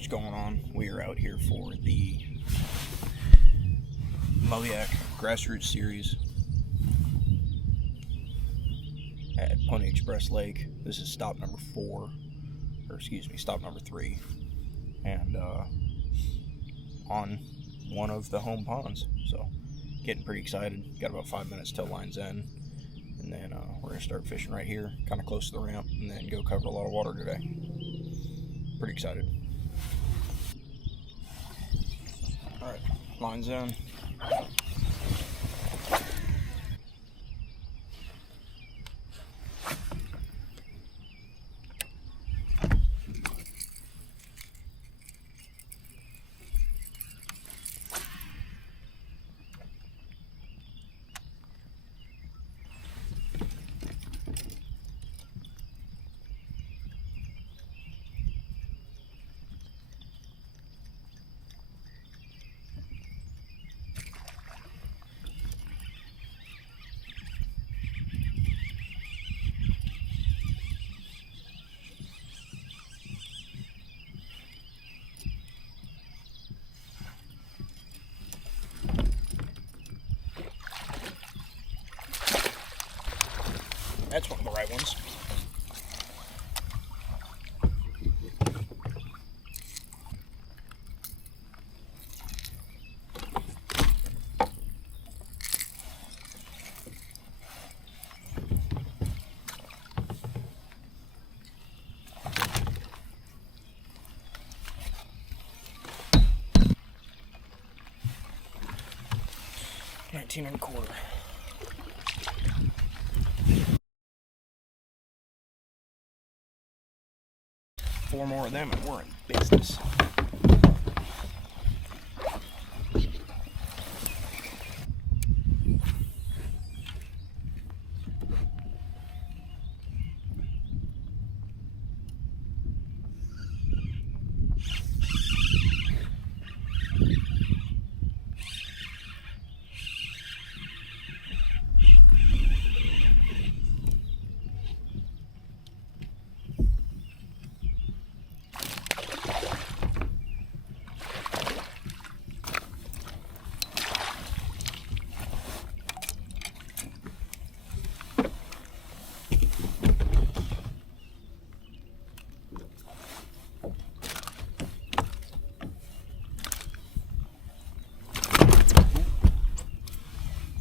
What's going on? We are out here for the MoYak Grassroots Series at Pony Express Lake. This is stop number 3, and on one of the home ponds. So getting pretty excited. Got about 5 minutes till line's in, and then we're gonna start fishing right here, kind of close to the ramp, and then go cover a lot of water today. Pretty excited. All right, line's in. That's one of the right ones. $19.25. 4 more of them and we're in business.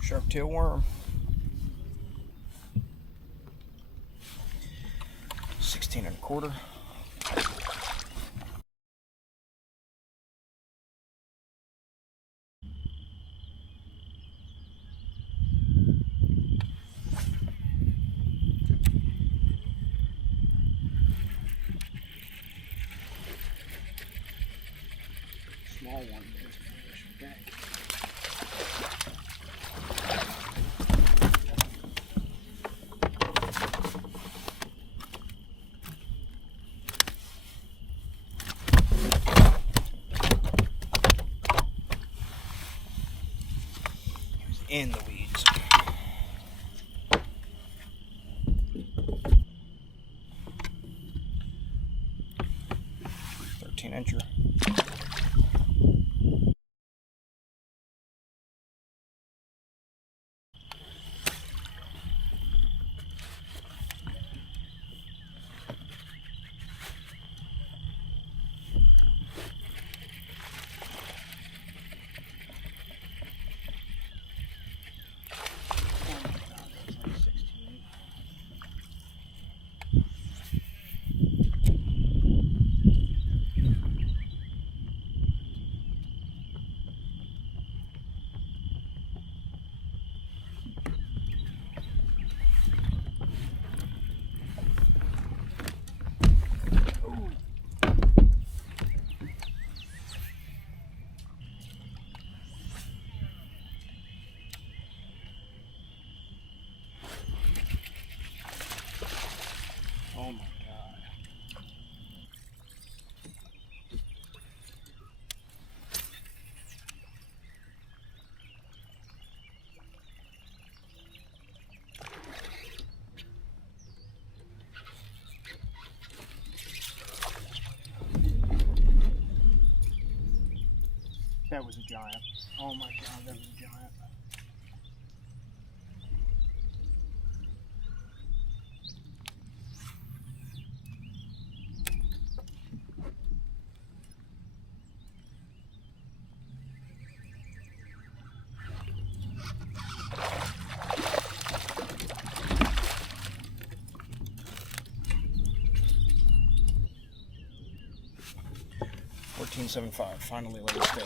Sharktail Worm. 16.25. Small one. Okay. In the weeds. 13-incher. That was a giant. Oh my god, that was a giant. $14.75. Finally let us go.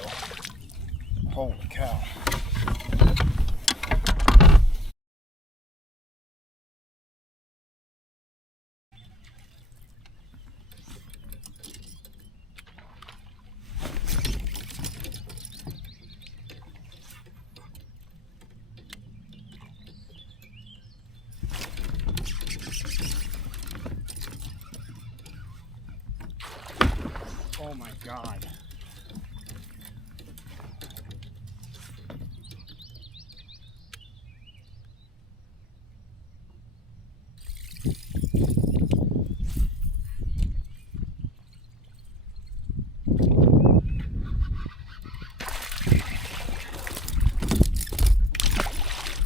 Holy cow. Oh my god.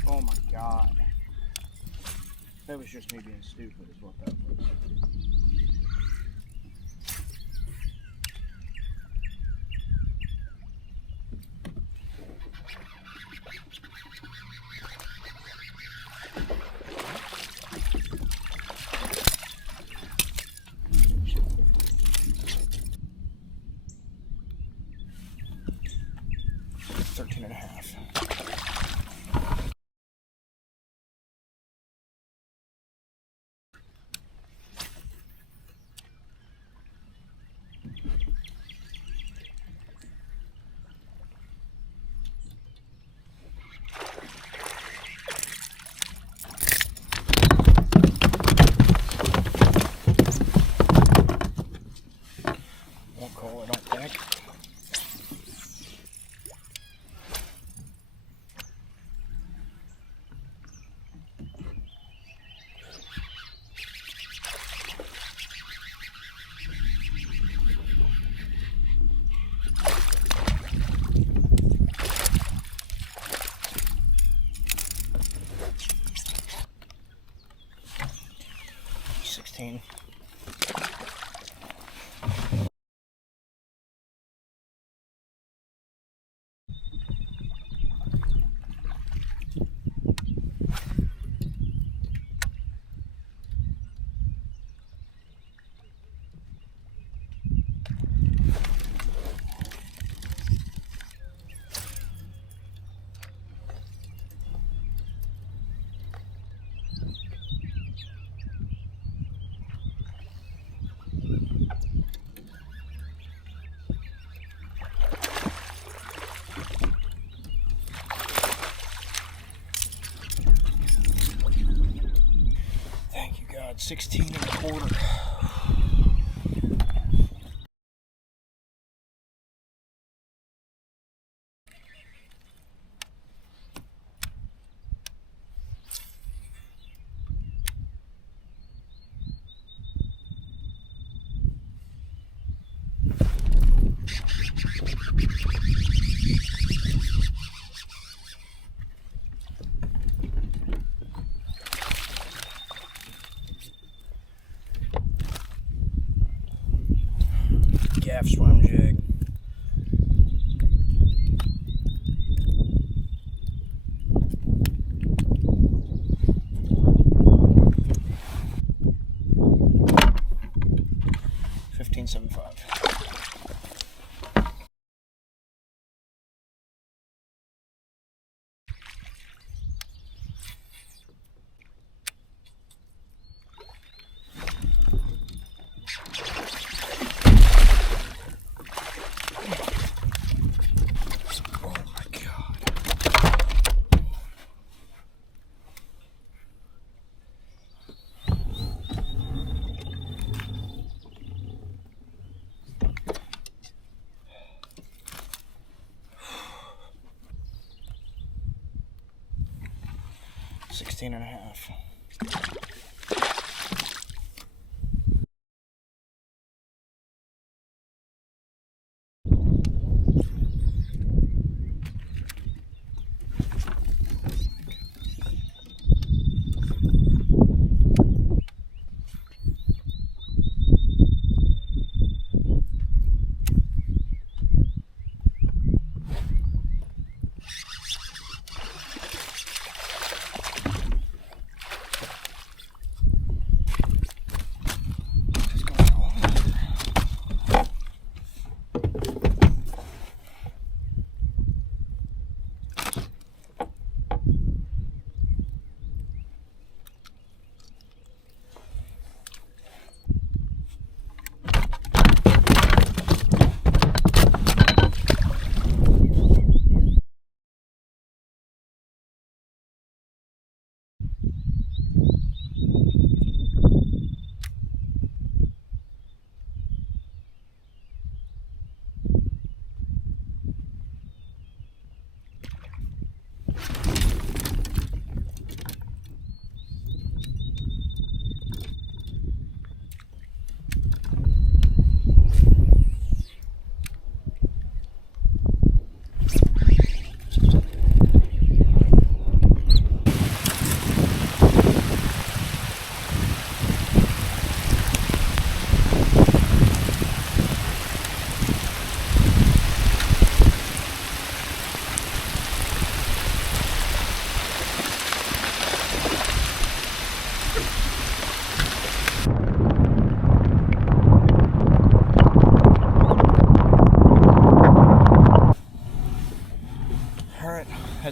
Oh my god. That was just me being stupid is what that was. $13.50. Won't call, I don't think. $16. Thank you, God. 16.25. Gaff Swimjig. $15.75. $16.50.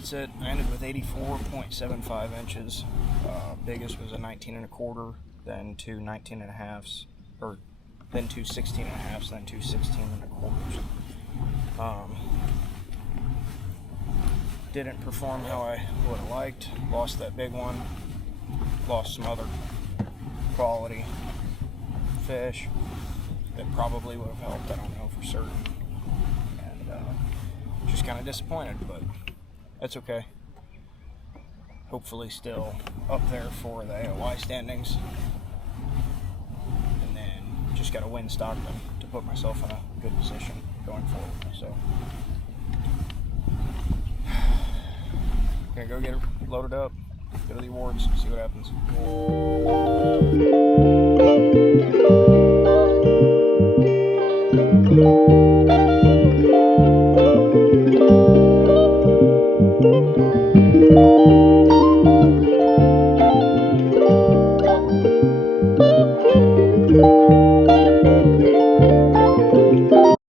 that's it. I ended with 84.75 inches. Biggest was a 19 1/4, then two 19 1/2s, or then two 16 1/2s, then two 16 1/4s. Didn't perform how I would have liked. Lost that big one. Lost some other quality fish that probably would have helped. I don't know for certain. And just kind of disappointed, but that's okay. Hopefully still up there for the AOI standings. And then just got to win Stockton to put myself in a good position going forward. So gonna go get her loaded up, go to the awards, see what happens.